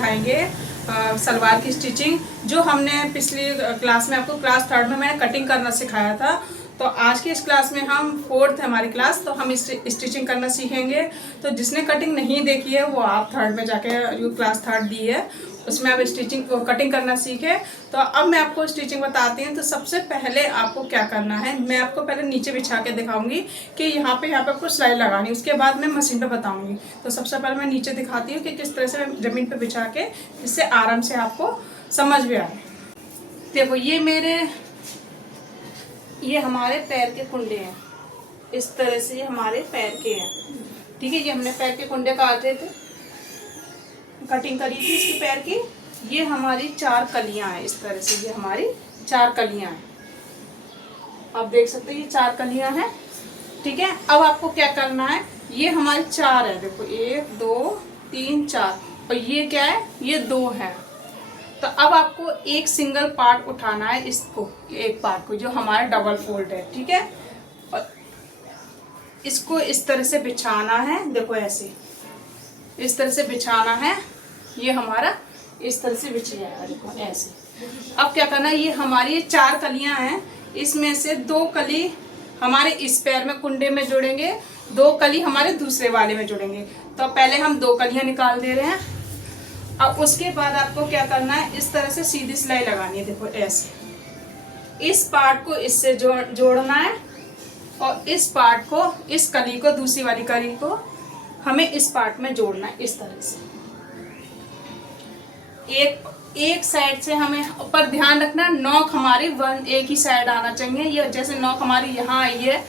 सिखाएंगे सलवार की स्टिचिंग। जो हमने पिछली क्लास में आपको क्लास 3 में मैंने कटिंग करना सिखाया था, तो आज की इस क्लास में हम 4th है हमारी क्लास, तो हम स्टिचिंग करना सीखेंगे। तो जिसने कटिंग नहीं देखी है वो आप 3rd में जाके जो क्लास 3rd दी है उसमें आप स्टिचिंग कटिंग करना सीखे। तो अब मैं आपको स्टिचिंग बताती हूँ। तो सबसे पहले आपको क्या करना है, मैं आपको पहले नीचे बिछा के दिखाऊंगी कि यहाँ पे आपको सिलाई लगानी है, उसके बाद मैं मशीन पे बताऊंगी। तो सबसे पहले मैं नीचे दिखाती हूँ कि किस तरह से ज़मीन पे बिछा के, जिससे आराम से आपको समझ में आए। देखो ये हमारे पैर के कुंडे हैं, इस तरह से ये हमारे पैर के हैं। ठीक है, ये हमने पैर के कुंडे काटे थे, कटिंग करी थी इसकी पैर की। ये हमारी 4 कलियां हैं, इस तरह से ये हमारी 4 कलियां हैं। आप देख सकते हैं ये 4 कलियां हैं। ठीक है, अब आपको क्या करना है, ये हमारी 4 है, देखो 1 2 3 4, और ये क्या है, ये 2 है। तो अब आपको एक सिंगल पार्ट उठाना है, इसको एक पार्ट को जो हमारा डबल फोल्ड है। ठीक है, और इसको इस तरह से बिछाना है, देखो ऐसे इस तरह से बिछाना है। ये हमारा इस तरह से बिछ जाएगा, देखो ऐसे। अब क्या करना है, ये हमारी 4 कलियां हैं, इसमें से 2 कली हमारे इस पैर में कुंडे में जोड़ेंगे, 2 कली हमारे दूसरे वाले में जोड़ेंगे। तो पहले हम 2 कलियां निकाल दे रहे हैं। अब उसके बाद आपको क्या करना है, इस तरह से सीधी सिलाई लगानी है, देखो ऐसे। इस पार्ट को इससे जोड़ना है, और इस पार्ट को, इस कली को, दूसरी वाली कली को हमें इस पार्ट में जोड़ना है, इस तरह से। एक साइड से हमें ऊपर ध्यान रखना, नोक हमारी एक ही साइड आना चाहिए। ये जैसे नोक हमारी यहाँ आई है,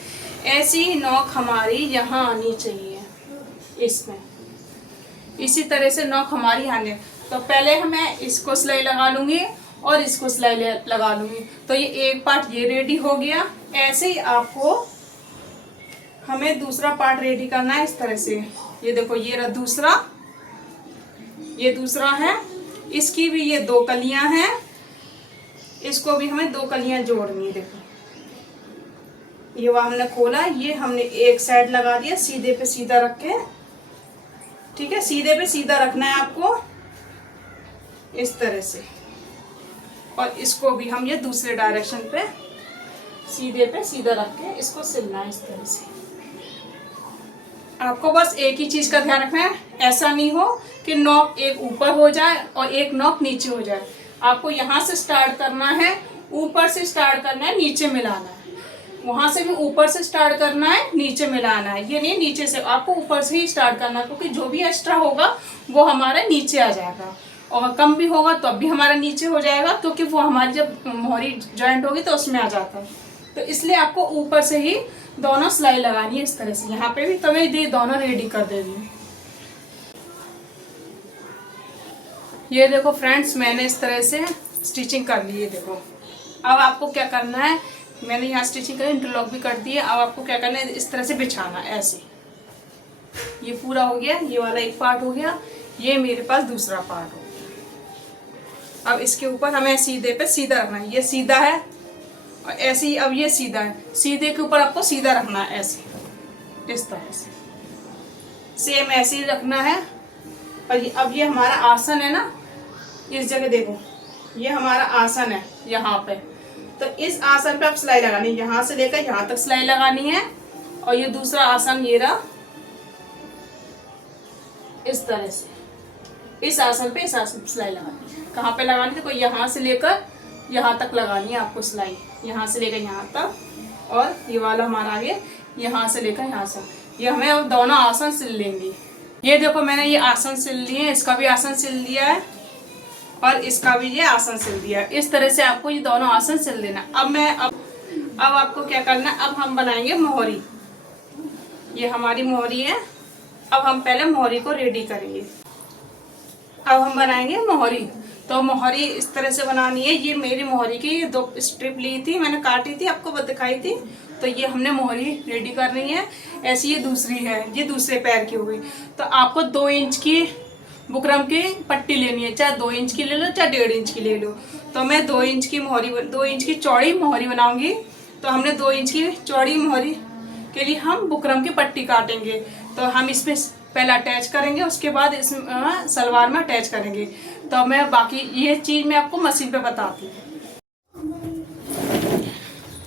ऐसी ही नोक हमारी यहाँ आनी चाहिए, इसमें इसी तरह से नोक हमारी आने। तो पहले मैं इसको सिलाई लगा लूंगी और इसको सिलाई लगा लूंगी। तो ये एक पार्ट ये रेडी हो गया। ऐसे ही आपको हमें दूसरा पार्ट रेडी करना है, इस तरह से। ये देखो ये रहा दूसरा, ये दूसरा है, इसकी भी ये 2 कलियां हैं, इसको भी हमें 2 कलियां जोड़नी है। देखो ये वह हमने खोला, ये हमने एक साइड लगा दिया सीधे पे सीधा रख के। ठीक है, सीधे पे सीधा रखना है आपको, इस तरह से। और इसको भी हम ये दूसरे डायरेक्शन पे सीधे पे सीधा रख के इसको सिलना है, इस तरह से। आपको बस एक ही चीज का ध्यान रखना है, ऐसा नहीं हो कि नॉक एक ऊपर हो जाए और एक नॉक नीचे हो जाए। आपको यहाँ से स्टार्ट करना है, ऊपर से स्टार्ट करना है, नीचे मिलाना है। वहां से भी ऊपर से स्टार्ट करना है, नीचे मिलाना है। ये नहीं नीचे से, आपको ऊपर से ही स्टार्ट करना है, क्योंकि जो भी एक्स्ट्रा होगा वो हमारा नीचे आ जाएगा, और कम भी होगा तो अब भी हमारा नीचे हो जाएगा, क्योंकि वो हमारी जब मोहरी ज्वाइंट होगी तो उसमें आ जाता है। तो इसलिए आपको ऊपर से ही दोनों सिलाई लगानी है, इस तरह से। यहाँ पे भी तो मैं ये दोनों रेडी कर दे रही हूँ। ये देखो फ्रेंड्स, मैंने इस तरह से स्टिचिंग कर ली है। देखो अब आपको क्या करना है, मैंने यहाँ स्टिचिंग कर इंटरलॉक भी कर दी है। अब आपको क्या करना है, इस तरह से बिछाना है, ऐसे। ये पूरा हो गया, ये वाला एक पार्ट हो गया, ये मेरे पास दूसरा पार्ट हो गया। अब इसके ऊपर हमें सीधे पे सीधा रखना है, ये सीधा है और ऐसे ही। अब ये सीधा है, सीधे के ऊपर आपको सीधा रखना है, ऐसे इस तरह से सेम ऐसे ही रखना है। और अब ये हमारा आसन है ना, इस जगह देखो ये हमारा आसन है यहाँ पे। तो इस आसन पे आप सिलाई लगानी है, यहाँ से लेकर यहाँ तक सिलाई लगानी है। और ये दूसरा आसन ये रहा, इस तरह से। इस आसन पे इस आसन पे सिलाई लगानी है। कहाँ पे लगानी है, तो यहाँ से लेकर यहाँ तक लगानी है आपको सिलाई, यहाँ से लेकर यहाँ तक। और ये वाला हमारा आगे यहाँ से लेकर यहाँ से। ये हमें अब दोनों आसन सिल लेंगे। ये देखो मैंने ये आसन सिल लिए, इसका भी आसन सिल लिया है और इसका भी ये आसन सिल दिया है। इस तरह से आपको ये दोनों आसन सिल देना। अब आपको क्या करना है, अब हम बनाएंगे मोहरी। ये हमारी मोहरी है। अब हम पहले मोहरी को रेडी करेंगे। अब हम बनाएंगे मोहरी। तो मोहरी इस तरह से बनानी है। ये मेरी मोहरी की 2 स्ट्रिप ली थी, मैंने काटी थी, आपको दिखाई थी। तो ये हमने मोहरी रेडी करनी है। ऐसी ये दूसरी है, ये दूसरे पैर की हुई। तो आपको 2 इंच की बुकरम की पट्टी लेनी है, चाहे 2 इंच की ले लो, चाहे 1.5 इंच की ले लो। तो मैं 2 इंच की मोहरी, 2 इंच की चौड़ी मोहरी बनाऊंगी। तो हमने 2 इंच की चौड़ी मोहरी के लिए हम बुकरम की पट्टी काटेंगे। तो हम इसमें पहले अटैच करेंगे, उसके बाद इस सलवार में अटैच करेंगे। तो मैं बाकी ये चीज़ मैं आपको मशीन पे बताती हूँ।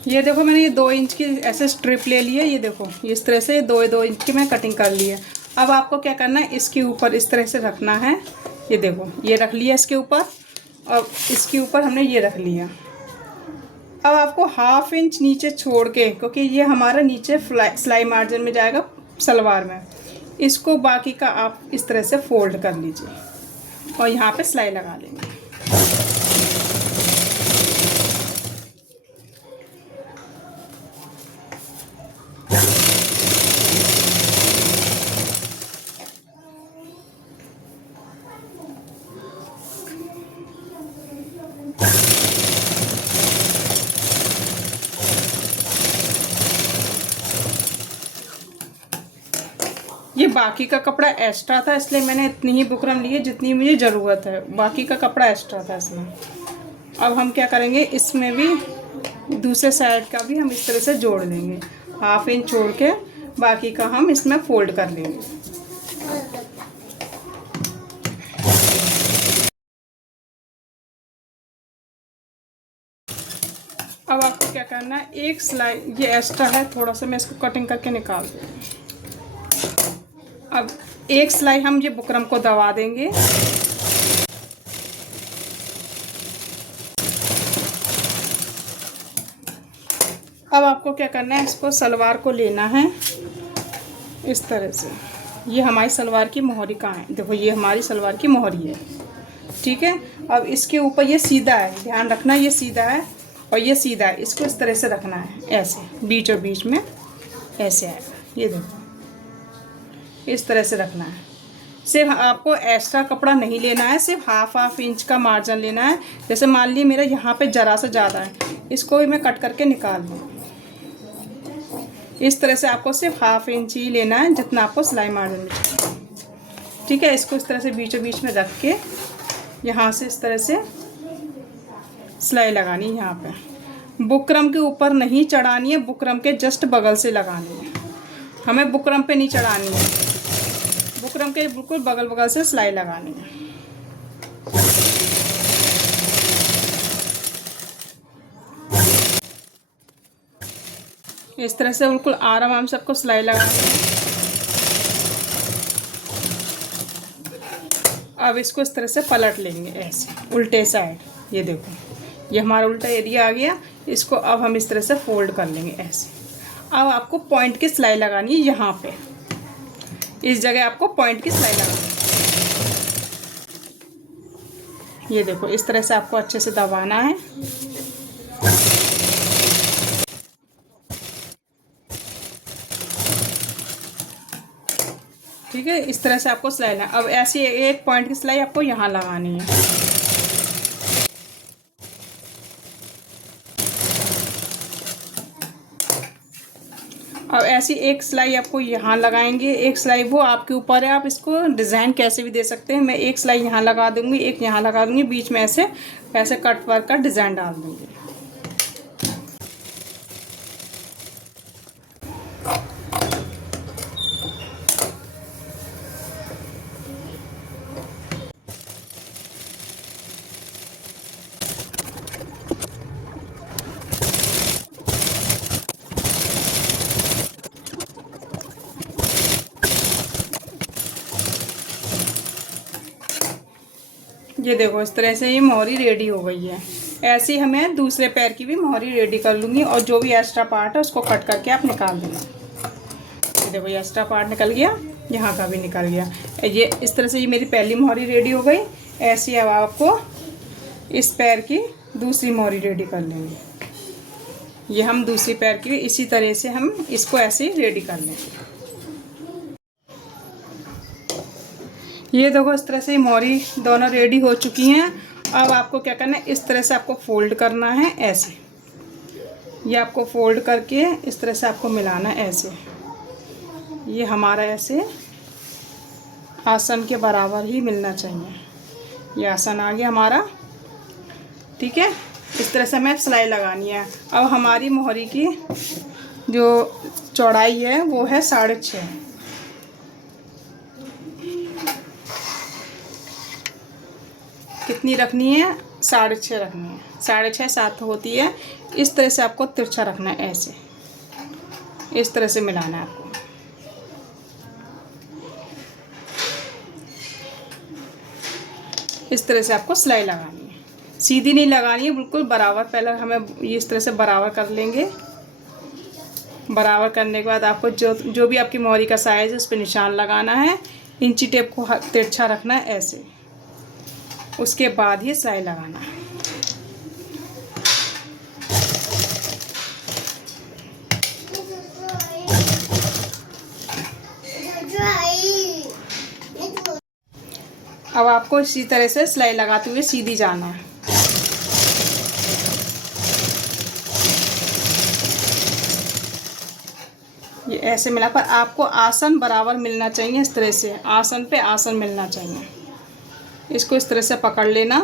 ये देखो मैंने ये 2 इंच की ऐसे स्ट्रिप ले ली है। ये देखो इस तरह से 2 इंच की मैं कटिंग कर ली है। अब आपको क्या करना है, इसके ऊपर इस तरह से रखना है। ये देखो ये रख लिया इसके ऊपर, और इसके ऊपर हमने ये रख लिया। अब आपको 1/2 इंच नीचे छोड़ के, क्योंकि ये हमारा नीचे सिलाई मार्जिन में जाएगा सलवार में, इसको बाकी का आप इस तरह से फोल्ड कर लीजिए और यहाँ पे सिलाई लगा लेंगे। ये बाकी का कपड़ा एक्स्ट्रा था, इसलिए मैंने इतनी ही बुकरम ली है जितनी मुझे ज़रूरत है। बाकी का कपड़ा एक्स्ट्रा था इसमें। अब हम क्या करेंगे, इसमें भी दूसरे साइड का भी हम इस तरह से जोड़ लेंगे। 1/2 इंच छोड़ के बाकी का हम इसमें फोल्ड कर लेंगे। अब आपको क्या करना है, एक सिलाई ये एक्स्ट्रा है थोड़ा सा, मैं इसको कटिंग करके निकाल दूँगी। अब एक सिलाई हम ये बुकरम को दबा देंगे। अब आपको क्या करना है, इसको सलवार को लेना है इस तरह से। ये हमारी सलवार की मोहरी कहाँ है, देखो ये हमारी सलवार की मोहरी है, ठीक है। अब इसके ऊपर ये सीधा है, ध्यान रखना ये सीधा है और ये सीधा है। इसको इस तरह से रखना है, ऐसे बीचों बीच में ऐसे आएगा। ये देखो इस तरह से रखना है। सिर्फ आपको एक्स्ट्रा कपड़ा नहीं लेना है, सिर्फ 1/2 इंच का मार्जिन लेना है। जैसे मान लीजिए मेरा यहाँ पे ज़रा सा ज़्यादा है, इसको भी मैं कट करके निकाल दूँ। इस तरह से आपको सिर्फ 1/2 इंच ही लेना है, जितना आपको सिलाई मार्जिन में चाहिए, ठीक है। इसको इस तरह से बीचों बीच में रख के यहाँ से इस तरह से सिलाई लगानी है। यहाँ पे बुकरम के ऊपर नहीं चढ़ानी है, बुकरम के जस्ट बगल से लगानी है। हमें बुकरम पे नहीं चढ़ानी है, बुकरम के बिल्कुल बगल बगल से सिलाई लगानी है। इस तरह से बिल्कुल आराम से आपको सिलाई लगानी है। अब इसको इस तरह से पलट लेंगे ऐसे उल्टे साइड। ये देखो ये हमारा उल्टा एरिया आ गया। इसको अब हम इस तरह से फोल्ड कर लेंगे ऐसे। अब आपको पॉइंट की सिलाई लगानी है, यहाँ पे इस जगह आपको पॉइंट की सिलाई लगानी है। ये देखो इस तरह से आपको अच्छे से दबाना है। ठीक है, इस तरह से आपको सिलाई लगाना। अब ऐसी एक पॉइंट की सिलाई आपको यहाँ लगानी है। अब ऐसी एक सिलाई आपको यहाँ लगाएंगे, एक सिलाई वो आपके ऊपर है, आप इसको डिज़ाइन कैसे भी दे सकते हैं। मैं एक सिलाई यहाँ लगा दूँगी, एक यहाँ लगा दूँगी, बीच में ऐसे ऐसे कट वर्क का डिज़ाइन डाल दूँगी। ये देखो इस तरह से ये मोहरी रेडी हो गई है। ऐसे ही हमें दूसरे पैर की भी मोहरी रेडी कर लूँगी, और जो भी एक्स्ट्रा पार्ट है उसको कट करके आप निकाल देना। ये देखो ये एक्स्ट्रा पार्ट निकल गया, यहाँ का भी निकल गया। ये इस तरह से ये मेरी पहली मोहरी रेडी हो गई। ऐसे ही अब आपको इस पैर की दूसरी मोहरी रेडी कर लेंगे। ये हम दूसरी पैर की भी इसी तरह से हम इसको ऐसे ही रेडी कर लेंगे। ये देखो इस तरह से मोहरी दोनों रेडी हो चुकी हैं। अब आपको क्या करना है, इस तरह से आपको फोल्ड करना है ऐसे। ये आपको फोल्ड करके इस तरह से आपको मिलाना है ऐसे। ये हमारा ऐसे आसन के बराबर ही मिलना चाहिए। ये आसन आ गया हमारा, ठीक है। इस तरह से हमें सिलाई लगानी है। अब हमारी मोहरी की जो चौड़ाई है वो है 6.5। कितनी रखनी है, 6.5 रखनी है, 6.5 7 होती है। इस तरह से आपको तिरछा रखना है, ऐसे इस तरह से मिलाना है आपको। इस तरह से आपको सिलाई लगानी है, सीधी नहीं लगानी है, बिल्कुल बराबर। पहले हमें इस तरह से बराबर कर लेंगे। बराबर करने के बाद आपको जो भी आपकी मोहरी का साइज़ है उस पर निशान लगाना है। इंची टेप को तिरछा रखना है ऐसे, उसके बाद ये सिलाई लगाना है। अब आपको इसी तरह से सिलाई लगाते हुए सीधी जाना है। ये ऐसे मिला, पर आपको आसन बराबर मिलना चाहिए। इस तरह से आसन पे आसन मिलना चाहिए। इसको इस तरह से पकड़ लेना,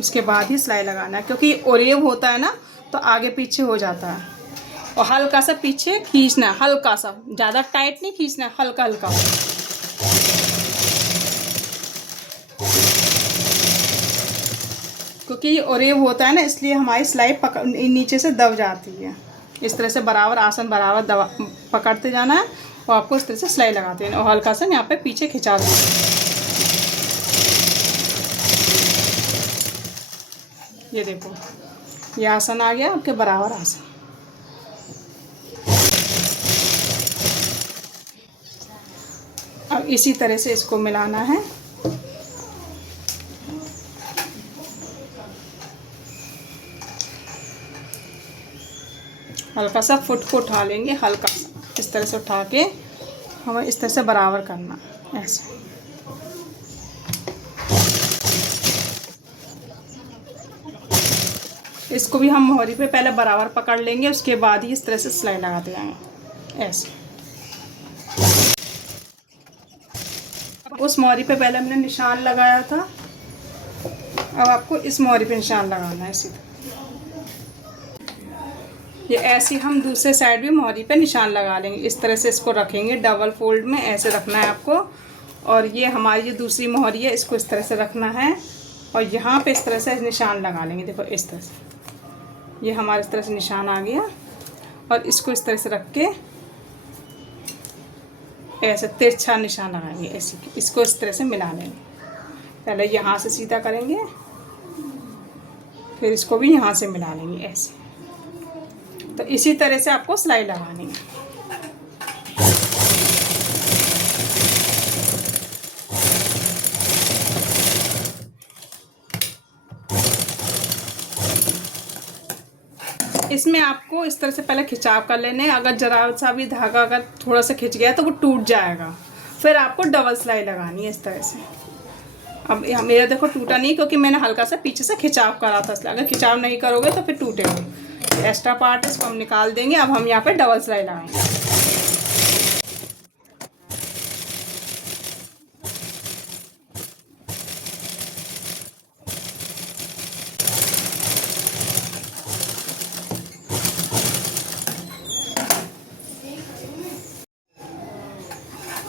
उसके बाद ही सिलाई लगाना है, क्योंकि ओरेव होता है ना तो आगे पीछे हो जाता है। और हल्का सा पीछे खींचना है, हल्का सा, ज़्यादा टाइट नहीं खींचना है, हल्का हल्का। क्योंकि ये ओरेव होता है ना, इसलिए हमारी सिलाई नीचे से दब जाती है। इस तरह से बराबर आसन बराबर दबा पकड़ते जाना है और आपको इस तरह से सिलाई लगाते हैं और हल्का सा यहाँ पे पीछे खिंचा देना है। ये देखो, ये आसन आ गया आपके बराबर आसन। अब इसी तरह से इसको मिलाना है। हल्का सा फुट को उठा लेंगे, हल्का सा इस तरह से उठा के हमें इस तरह से बराबर करना ऐसे। इसको भी हम मोहरी पे पहले बराबर पकड़ लेंगे, उसके बाद ही इस तरह से सिलाई लगाते जाएंगे ऐसे। उस मोहरी पे पहले हमने निशान लगाया था, अब आपको इस मोहरी पे निशान लगाना है इसी तरह। ये ऐसे हम दूसरे साइड भी मोहरी पे निशान लगा लेंगे। इस तरह से इसको रखेंगे डबल फोल्ड में, ऐसे रखना है आपको। और ये हमारी जो दूसरी मोहरी है इसको इस तरह से रखना है और यहाँ पे इस तरह से निशान लगा लेंगे। देखो इस तरह से, ये हमारे इस तरह से निशान आ गया और इसको इस तरह से रख के ऐसे तिरछा निशान लगाएंगे ऐसे। इसको इस तरह से मिला लेंगे। पहले यहाँ से सीधा करेंगे, फिर इसको भी यहाँ से मिला लेंगे ऐसे। तो इसी तरह से आपको सिलाई लगानी है। इसमें आपको इस तरह से पहले खिंचाव कर लेने। अगर जरा सा भी धागा अगर थोड़ा सा खिंच गया तो वो टूट जाएगा, फिर आपको डबल सिलाई लगानी है इस तरह से। अब मेरा देखो टूटा नहीं, क्योंकि मैंने हल्का सा पीछे से खिंचाव करा था, इसलिए अगर खिंचाव नहीं करोगे तो फिर टूटेगा। एक्स्ट्रा पार्ट है इसको हम निकाल देंगे। अब हम यहाँ पे डबल सिलाई लगाएंगे।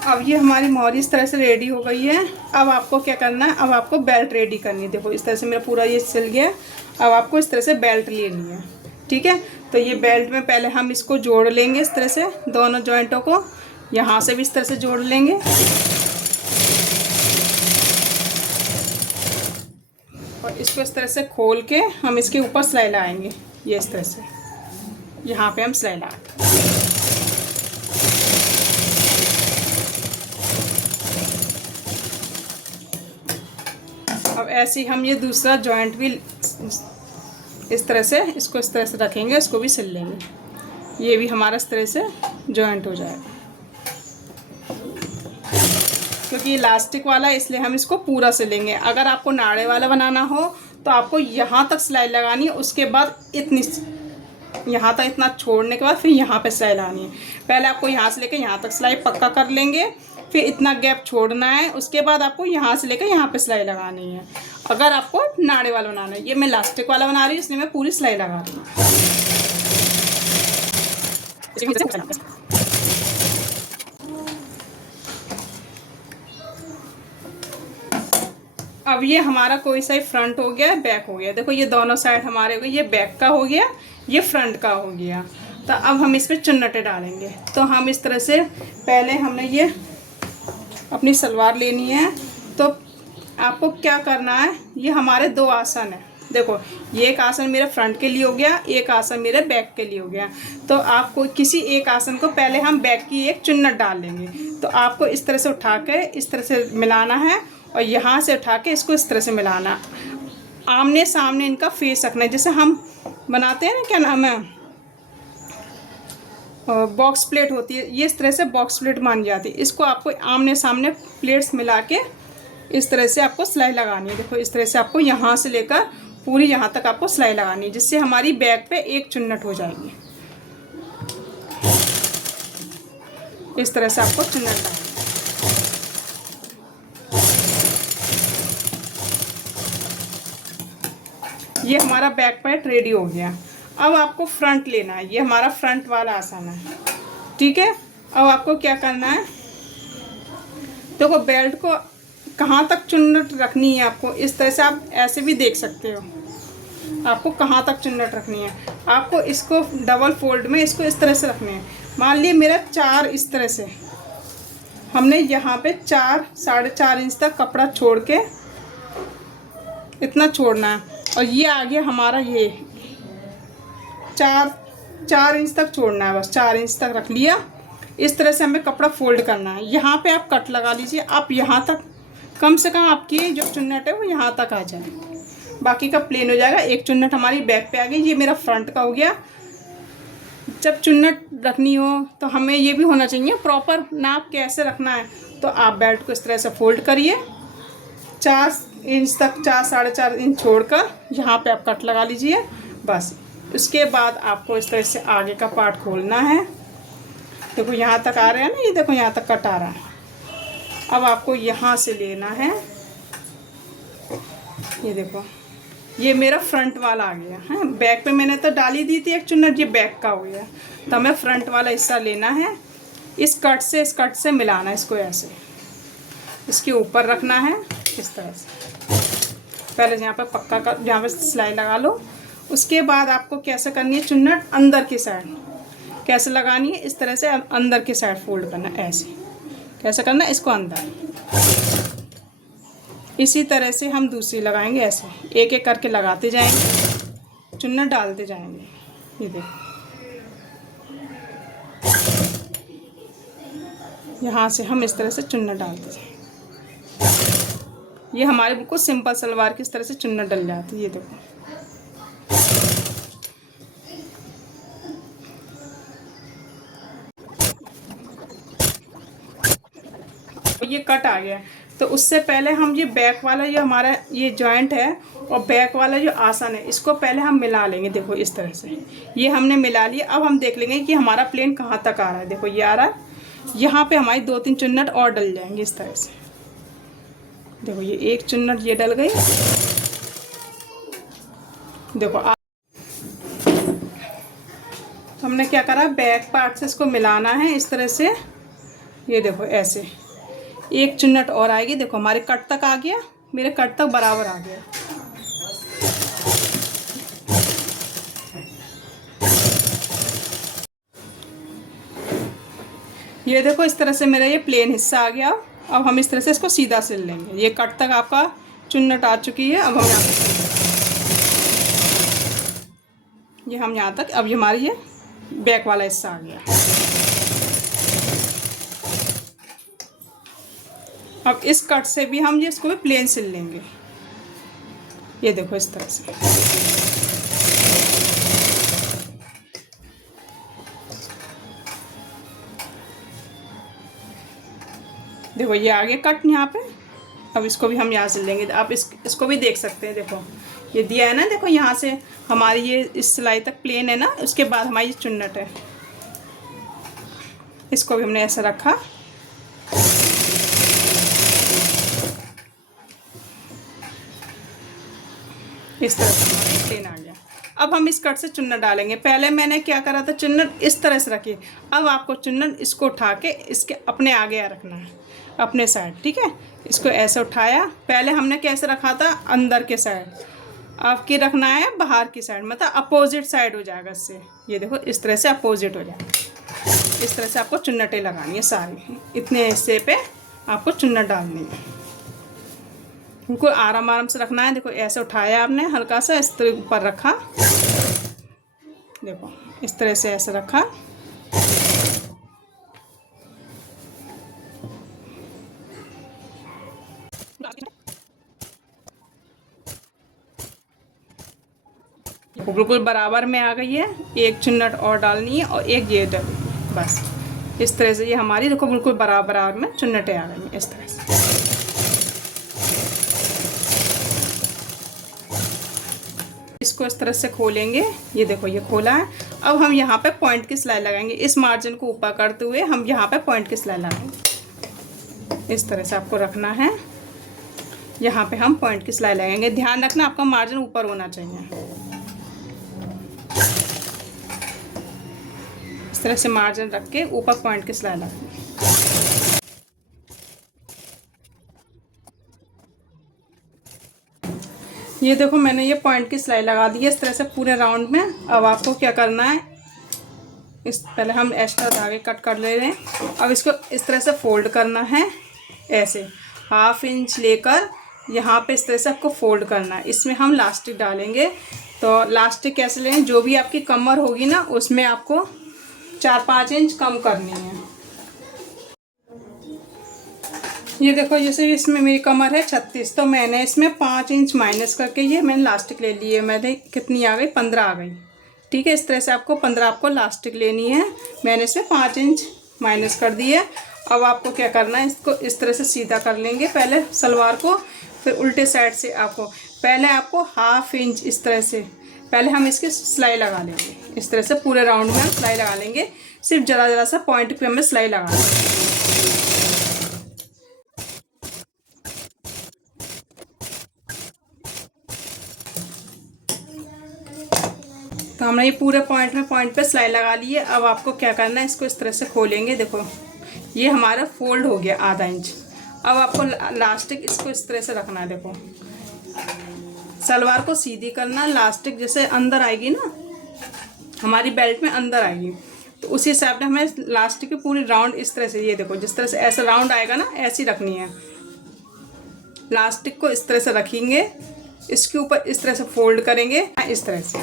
अब ये हमारी मोहरी इस तरह से रेडी हो गई है। अब आपको क्या करना है, अब आपको बेल्ट रेडी करनी है। देखो इस तरह से मेरा पूरा ये सिल गया। अब आपको इस तरह से बेल्ट लेनी है, ठीक है। तो ये बेल्ट में पहले हम इसको जोड़ लेंगे इस तरह से, दोनों जॉइंटों को यहाँ से भी इस तरह से जोड़ लेंगे। और इसको इस तरह से खोल के हम इसके ऊपर सिलाई लगाएंगे। ये इस तरह से यहाँ पे हम सिलाई लगाएंगे। अब ऐसे ही हम ये दूसरा जॉइंट भी इस तरह से, इसको इस तरह से रखेंगे, इसको भी सिल लेंगे। ये भी हमारा इस तरह से जॉइंट हो जाएगा। क्योंकि ये इलास्टिक वाला है इसलिए हम इसको पूरा सिलेंगे। अगर आपको नाड़े वाला बनाना हो तो आपको यहाँ तक सिलाई लगानी है, उसके बाद इतनी यहाँ तक इतना छोड़ने के बाद फिर यहाँ पे सिलाई लगानी है। पहले आपको यहाँ से लेकर यहाँ तक सिलाई पक्का कर लेंगे, फिर इतना गैप छोड़ना है, उसके बाद आपको यहाँ से लेकर यहाँ पे सिलाई लगानी है। अगर आपको नाड़े वाला बनाना है, ये मैं इलास्टिक वाला बना रही हूँ इसलिए मैं पूरी सिलाई लगा रही हूँ। अब ये हमारा कोई सा फ्रंट हो गया, बैक हो गया। देखो ये दोनों साइड हमारे हो गए, ये बैक का हो गया, ये फ्रंट का हो गया। तो अब हम इसमें चुन्नटें डालेंगे। तो हम इस तरह से पहले हमने ये अपनी सलवार लेनी है। तो आपको क्या करना है, ये हमारे 2 आसन है। देखो ये एक आसन मेरे फ्रंट के लिए हो गया, एक आसन मेरे बैक के लिए हो गया। तो आपको किसी एक आसन को पहले हम बैक की एक चुन्नट डाल लेंगे। तो आपको इस तरह से उठा के इस तरह से मिलाना है और यहाँ से उठा के इसको इस तरह से मिलाना। आमने सामने इनका फेस रखना है, जैसे हम बनाते हैं ना, क्या नाम है, बॉक्स प्लेट होती है, ये इस तरह से बॉक्स प्लेट मानी जाती है। इसको आपको आमने सामने प्लेट्स मिला के इस तरह से आपको सिलाई लगानी है। देखो इस तरह से आपको यहाँ से लेकर पूरी यहाँ तक आपको सिलाई लगानी है, जिससे हमारी बैक पे एक चुन्नट हो जाएगी। इस तरह से आपको चुन्नट लगानी है। ये हमारा बैक पार्ट रेडी हो गया। अब आपको फ्रंट लेना है, ये हमारा फ्रंट वाला आसन है, ठीक है। अब आपको क्या करना है, देखो बेल्ट को कहाँ तक चुन्नट रखनी है आपको, इस तरह से आप ऐसे भी देख सकते हो आपको कहाँ तक चुन्नट रखनी है। आपको इसको डबल फोल्ड में इसको इस तरह से रखनी है। मान लिए मेरा 4 इस तरह से, हमने यहाँ पे 4 साढ़े 4 इंच तक कपड़ा छोड़ के इतना छोड़ना है। और ये आ गया हमारा, ये 4 इंच तक छोड़ना है, बस 4 इंच तक रख लिया। इस तरह से हमें कपड़ा फोल्ड करना है। यहाँ पे आप कट लगा लीजिए, आप यहाँ तक कम से कम आपकी जो चुन्नट है वो यहाँ तक आ जाए, बाकी का प्लेन हो जाएगा। एक चुन्नट हमारी बैक पे आ गई, ये मेरा फ्रंट का हो गया। जब चुन्नट रखनी हो तो हमें ये भी होना चाहिए प्रॉपर नाप कैसे रखना है। तो आप बेल्ट को इस तरह से फोल्ड करिए, 4 इंच तक, 4 साढ़े 4 इंच छोड़कर यहाँ पे आप कट लगा लीजिए बस। उसके बाद आपको इस तरह से आगे का पार्ट खोलना है। देखो यहाँ तक आ रहे हैं ना, ये देखो यहाँ तक कट आ रहा है। अब आपको यहाँ से लेना है, ये देखो ये मेरा फ्रंट वाला आ गया है। बैक पे मैंने तो डाली दी थी एक चुन्नट, ये बैक का हो गया। तो हमें फ्रंट वाला हिस्सा लेना है, इस कट से मिलाना है, इसको ऐसे इसके ऊपर रखना है इस तरह से। पहले यहाँ पे पक्का का यहाँ पे सिलाई लगा लो। उसके बाद आपको कैसे करनी है, चुन्नट अंदर की साइड कैसे लगानी है, इस तरह से अंदर की साइड फोल्ड करना है। ऐसे कैसे करना है, इसको अंदर। इसी तरह से हम दूसरी लगाएंगे, ऐसे एक एक करके लगाते जाएंगे, चुन्नट डालते जाएंगे। ये देखो यहाँ से हम इस तरह से चुन्नट डालते जाएंगे। ये हमारे बिल्कुल सिंपल सलवार की इस तरह से चुन्नट डल जाती है। ये देखो ये कट आ गया। तो उससे पहले हम ये बैक वाला जो हमारा ये जॉइंट है और बैक वाला जो आसन है, इसको पहले हम मिला लेंगे। देखो इस तरह से ये हमने मिला लिया। अब हम देख लेंगे कि हमारा प्लेन कहाँ तक आ रहा है। देखो ये आ रहा है, यहाँ पे हमारी 2-3 चुन्नट और डल जाएंगे इस तरह से। देखो ये एक चुन्नट ये डल गई। देखो हमने क्या करा, बैक पार्ट से इसको मिलाना है इस तरह से। ये देखो ऐसे एक चुन्नट और आएगी। देखो हमारे कट तक आ गया, मेरे कट तक बराबर आ गया। ये देखो इस तरह से मेरा ये प्लेन हिस्सा आ गया। अब हम इस तरह से इसको सीधा सिल लेंगे। ये कट तक आपका चुन्नट आ चुकी है। अब हम यहाँ तक, ये हम यहाँ तक, अब ये हमारी ये बैक वाला हिस्सा आ गया। अब इस कट से भी हम ये इसको भी प्लेन सिल लेंगे। ये देखो इस तरह से। देखो ये आगे कट यहाँ पे। अब इसको भी हम यहाँ से लेंगे। आप इसको भी देख सकते हैं। देखो ये दिया है ना, देखो यहाँ से हमारी ये इस सिलाई तक प्लेन है ना, उसके बाद हमारी चुन्नट है। इसको भी हमने ऐसा रखा। इस तरह से प्लेन आ गया। अब हम इस कट से चुन्नट डालेंगे। पहले मैंने क्या करा था, चुन्नट इस तरह से रखी। अब आपको चुन्नट इसको उठा के इसके अपने आगे रखना है, अपने साइड, ठीक है। इसको ऐसे उठाया, पहले हमने कैसे रखा था अंदर के साइड, अब की रखना है बाहर की साइड, मतलब अपोजिट साइड हो जाएगा इससे। ये देखो इस तरह से अपोजिट हो जाएगा। इस तरह से आपको चुन्नटें लगानी है सारी, इतने हिस्से पे आपको चुन्नट डालनी है। उनको आराम आराम से रखना है। देखो ऐसे उठाया आपने, हल्का सा इस तरह ऊपर रखा, देखो इस तरह से ऐसे रखा, बिल्कुल बराबर में आ गई है। एक चुन्नट और डालनी है और एक ये डालनी है, बस इस तरह से ये हमारी देखो बिल्कुल बराबर में चुन्नटें आ गई हैं इस तरह से। इसको इस तरह से खोलेंगे, ये देखो ये खोला है। अब हम यहाँ पे पॉइंट की सिलाई लगाएंगे, इस मार्जिन को ऊपर करते हुए हम यहाँ पे पॉइंट की सिलाई लगाएंगे। इस तरह से आपको रखना है, यहाँ पे हम पॉइंट की सिलाई लगाएंगे। ध्यान रखना आपका मार्जिन ऊपर होना चाहिए। इस तरह से मार्जिन रख के ऊपर पॉइंट की सिलाई लगाएंगे। ये देखो मैंने ये पॉइंट की सिलाई लगा दी है इस तरह से पूरे राउंड में। अब आपको क्या करना है, इस पहले हम एक्स्ट्रा धागे कट कर ले रहे हैं। अब इसको इस तरह से फोल्ड करना है, ऐसे 1/2 इंच लेकर यहाँ पे इस तरह से आपको फोल्ड करना है। इसमें हम लास्टिक डालेंगे। तो लास्टिक कैसे लें, जो भी आपकी कमर होगी ना उसमें आपको 4-5 इंच कम करनी है। ये देखो जैसे इसमें मेरी कमर है 36, तो मैंने इसमें 5 इंच माइनस करके ये मैंने लास्टिक ले ली है। मैंने कितनी आ गई, 15 आ गई। ठीक है, इस तरह से आपको 15 आपको लास्टिक लेनी है। मैंने इसमें 5 इंच माइनस कर दी है। अब आपको क्या करना है, इसको इस तरह से सीधा कर लेंगे पहले सलवार को, फिर उल्टे साइड से आपको पहले आपको 1/2 इंच इस तरह से पहले हम इसकी सिलाई लगा लेंगे। इस तरह से पूरे राउंड में हम सिलाई लगा लेंगे, सिर्फ ज़रा ज़रा सा पॉइंट पे हमें सिलाई लगाना है। तो हमने ये पूरे पॉइंट पे सिलाई लगा ली है। अब आपको क्या करना है, इसको इस तरह से खोलेंगे। देखो ये हमारा फोल्ड हो गया 1/2 इंच। अब आपको लास्टिक इसको इस तरह से रखना है। देखो सलवार को सीधी करना, लास्टिक जैसे अंदर आएगी ना हमारी बेल्ट में अंदर आएगी, तो उसी हिसाब से हमें लास्टिक की पूरी राउंड इस तरह से, ये देखो जिस तरह से ऐसा राउंड आएगा ना ऐसी रखनी है। लास्टिक को इस तरह से रखेंगे, इसके ऊपर इस तरह से फोल्ड करेंगे इस तरह से।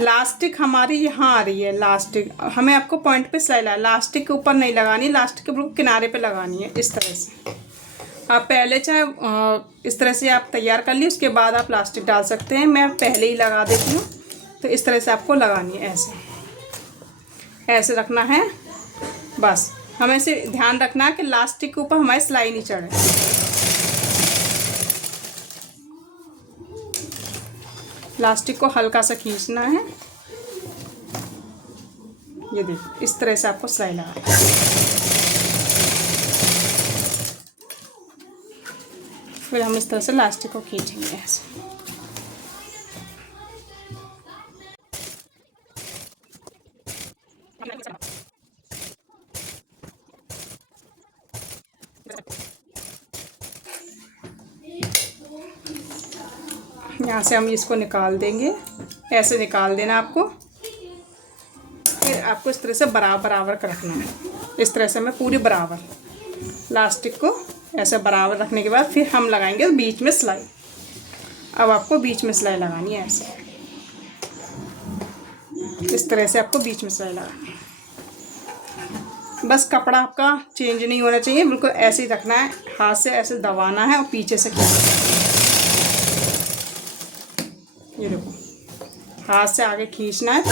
लास्टिक हमारी यहाँ आ रही है, लास्टिक हमें आपको पॉइंट पे सिलाई लास्टिक के ऊपर नहीं लगानी, लास्टिक के बिल्कुल किनारे पे लगानी है इस तरह से। आप पहले चाहे इस तरह से आप तैयार कर ली, उसके बाद आप लास्टिक डाल सकते हैं। मैं पहले ही लगा देती हूँ। तो इस तरह से आपको लगानी है, ऐसे रखना है। बस हमें से ध्यान रखना है कि लास्टिक के ऊपर हमारी सिलाई नहीं चढ़े। लास्टिक को हल्का सा खींचना है, ये देखो इस तरह से आपको सिलाई लगानी है। फिर हम इस तरह से लास्टिक को खींचेंगे ऐसे। यहाँ से हम इसको निकाल देंगे, ऐसे निकाल देना आपको। फिर आपको इस तरह से बराबर कर रखना है। इस तरह से हमें पूरी बराबर लास्टिक को ऐसे बराबर रखने के बाद फिर हम लगाएंगे बीच में सिलाई। अब आपको बीच में सिलाई लगानी है ऐसे, इस तरह से आपको बीच में सिलाई लगानी है। बस कपड़ा आपका चेंज नहीं होना चाहिए, बिल्कुल ऐसे ही रखना है। हाथ से ऐसे दबाना है और पीछे से खींचना है। ये देखो हाथ से आगे खींचना है।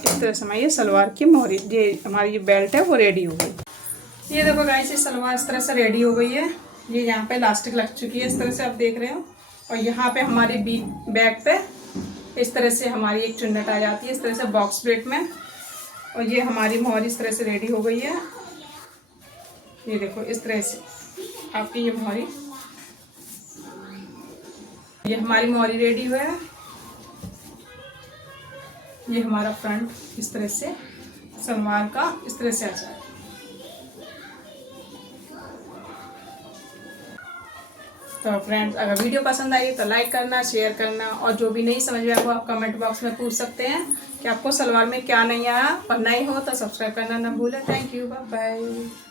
इस तरह से हमारी ये सलवार की मोहरी, ये हमारी जो बेल्ट है वो रेडी हो गई। ये देखो गाइस, ये सलवार इस तरह से रेडी हो गई है। ये यहाँ पे इलास्टिक लग चुकी है इस तरह से आप देख रहे हो। और यहाँ पे हमारी बैक पे इस तरह से हमारी एक चुन्नट आ जाती है इस तरह से बॉक्स प्लेट में। और ये हमारी मोहरी इस तरह से रेडी हो गई है। ये देखो इस तरह से आपकी ये हमारी मोहरी रेडी हुआ है। ये हमारा फ्रंट इस तरह से सलवार का इस तरह से आ जाए। तो फ्रेंड्स, अगर वीडियो पसंद आई तो लाइक करना, शेयर करना, और जो भी नहीं समझ में आया वो आप कमेंट बॉक्स में पूछ सकते हैं कि आपको सलवार में क्या नहीं आया और नहीं हो तो सब्सक्राइब करना ना भूलें। Thank you, bye bye.